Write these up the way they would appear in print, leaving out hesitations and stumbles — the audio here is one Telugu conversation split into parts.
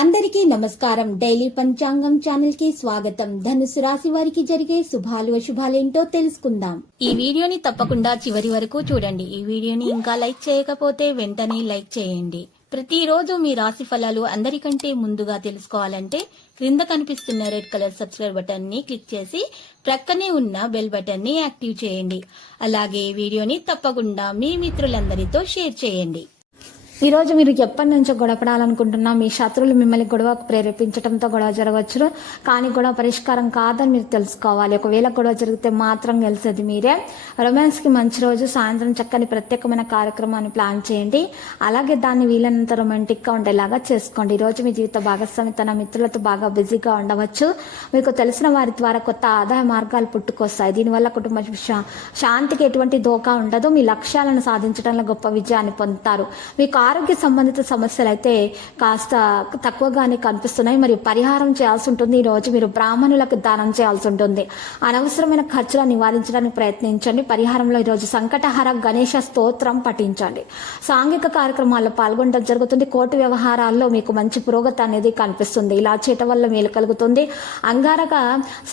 అందరికీ నమస్కారం. డైలీ పంచాంగం ఛానల్ కి స్వాగతం. ధనుసు రాశి వారికి జరిగే శుభాలు అశుభాలేంటో తెలుసుకుందాం. ఈ వీడియోని తప్పకుండా చివరి వరకు చూడండి. ఈ వీడియోని ఇంకా లైక్ చేయకపోతే వెంటనే లైక్ చేయండి. ప్రతిరోజు మీ రాశి ఫలాలు అందరికంటే ముందుగా తెలుసుకోవాలంటే క్రింద కనిపిస్తున్న రెడ్ కలర్ సబ్స్క్రైబ్ బటన్ ని క్లిక్ చేసి ప్రక్కనే ఉన్న బెల్ బటన్ ని యాక్టివ్ చేయండి. అలాగే వీడియోని తప్పకుండా మీ మిత్రులందరితో షేర్ చేయండి. ఈ రోజు మీరు ఎప్పటి నుంచో గొడవపడాలనుకుంటున్నా మీ శత్రువులు మిమ్మల్ని గొడవకు ప్రేరేపించడంతో గొడవ జరగవచ్చు. కానీ గొడవ పరిష్కారం కాదని మీరు తెలుసుకోవాలి. ఒకవేళ గొడవ జరిగితే మాత్రం గెలిచేది మీరే. రొమాన్స్ కి మంచి రోజు. సాయంత్రం చక్కని ప్రత్యేకమైన కార్యక్రమాన్ని ప్లాన్ చేయండి. అలాగే దాన్ని వీలైనంత రొమాంటిక్ గా ఉండేలాగా చేసుకోండి. ఈ రోజు మీ జీవిత భాగస్వామి తన మిత్రులతో బాగా బిజీగా ఉండవచ్చు. మీకు తెలిసిన వారి ద్వారా కొత్త ఆదాయ మార్గాలు పుట్టుకొస్తాయి. దీనివల్ల కుటుంబ శాంతికి ఎటువంటి దోకా ఉండదు. మీ లక్ష్యాలను సాధించడంలో గొప్ప విజయాన్ని పొందుతారు. మీకు ఆరోగ్య సంబంధిత సమస్యలు అయితే కాస్త తక్కువగానే కనిపిస్తున్నాయి. మరియు పరిహారం చేయాల్సి ఉంటుంది. ఈ రోజు మీరు బ్రాహ్మణులకు దానం చేయాల్సి ఉంటుంది. అనవసరమైన ఖర్చులను నివారించడానికి ప్రయత్నించండి. పరిహారంలో ఈరోజు సంకటహర గణేష స్తోత్రం పఠించండి. సాంఘిక కార్యక్రమాల్లో పాల్గొనడం జరుగుతుంది. కోర్టు వ్యవహారాల్లో మీకు మంచి పురోగతి అనేది కనిపిస్తుంది. ఇలా చేయటం వల్ల మేలు కలుగుతుంది. అంగారక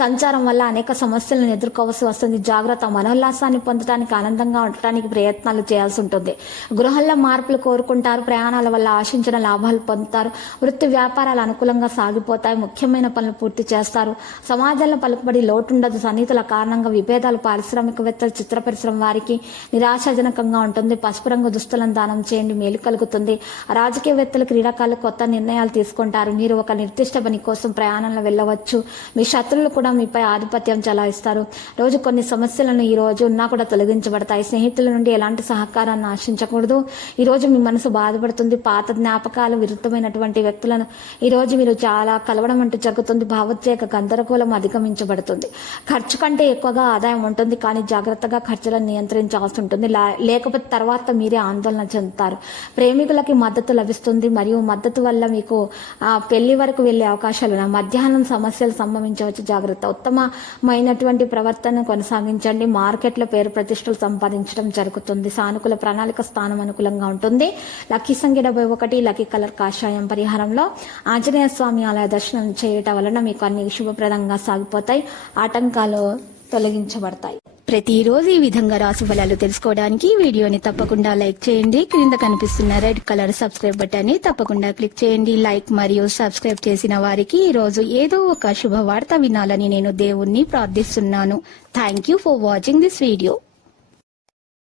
సంచారం వల్ల అనేక సమస్యలను ఎదుర్కోవాల్సి వస్తుంది. జాగ్రత్త. మనోల్లాసాన్ని పొందడానికి ఆనందంగా ఉండటానికి ప్రయత్నాలు చేయాల్సి ఉంటుంది. గృహంలో మార్పులు కోరుకుంటారు. ప్రయాణాల వల్ల ఆశించిన లాభాలు పొందుతారు. వృత్తి వ్యాపారాలు అనుకూలంగా సాగిపోతాయి. ముఖ్యమైన పనులు పూర్తి చేస్తారు. సమాజంలో పలుకుబడి లోటుండదు. సన్నిహితుల కారణంగా విభేదాలు. పారిశ్రామికవేత్తలు, చిత్ర పరిశ్రమ వారికి నిరాశాజనకంగా ఉంటుంది. పసుపు రంగు దుస్తులను దానం చేయండి. మేలు కలుగుతుంది. రాజకీయవేత్తలు, క్రీడాకారులు కొత్త నిర్ణయాలు తీసుకుంటారు. మీరు ఒక నిర్దిష్ట పని కోసం ప్రయాణంలో వెళ్ళవచ్చు. మీ శత్రువులు కూడా మీపై ఆధిపత్యం చెలాయిస్తారు. రోజు కొన్ని సమస్యలను ఈ రోజు ఉన్నా కూడా తొలగించబడతాయి. స్నేహితుల నుండి ఎలాంటి సహకారాన్ని ఆశించకూడదు. ఈ రోజు మీ మనసు బాధపడుతుంది. పాత జ్ఞాపకాలు, విరుద్ధమైనటువంటి వ్యక్తులను ఈ రోజు మీరు చాలా కలవడం అంటూ జరుగుతుంది. భావోద్వేగ గందరగోళం అధిగమించబడుతుంది. ఖర్చు కంటే ఎక్కువగా ఆదాయం ఉంటుంది. కానీ జాగ్రత్తగా ఖర్చులను నియంత్రించాల్సి ఉంటుంది. లేకపోతే తర్వాత మీరే ఆందోళన చెందుతారు. ప్రేమికులకి మద్దతు లభిస్తుంది. మరియు మద్దతు వల్ల మీకు పెళ్లి వరకు వెళ్లే అవకాశాలు ఉన్నాయి. మధ్యాహ్నం సమస్యలు సంభవించవచ్చు. జాగ్రత్త. ఉత్తమమైనటువంటి ప్రవర్తన కొనసాగించండి. మార్కెట్లో పేరు ప్రతిష్టలు సంపాదించడం జరుగుతుంది. సానుకూల ప్రణాళిక స్థానం అనుకూలంగా ఉంటుంది. లక్కీ సంఖ్య 71. లక్కీ కలర్ కాషాయం. పరిహారంలో ఆంజనేయ స్వామి ఆలయ దర్శనం చేయటం వలన మీకు అన్ని శుభప్రదంగా సాగిపోతాయి. ఆటంకాలు తొలగించబడతాయి. ప్రతిరోజు ఈ విధంగా రాశి ఫలాలు తెలుసుకోవడానికి వీడియోని తప్పకుండా లైక్ చేయండి. క్రింద కనిపిస్తున్న రెడ్ కలర్ సబ్స్క్రైబ్ బటన్ ని తప్పకుండా క్లిక్ చేయండి. లైక్ మరియు సబ్స్క్రైబ్ చేసిన వారికి ఈ రోజు ఏదో ఒక శుభవార్త వినాలని నేను దేవుణ్ణి ప్రార్థిస్తున్నాను. Thank you for watching this video.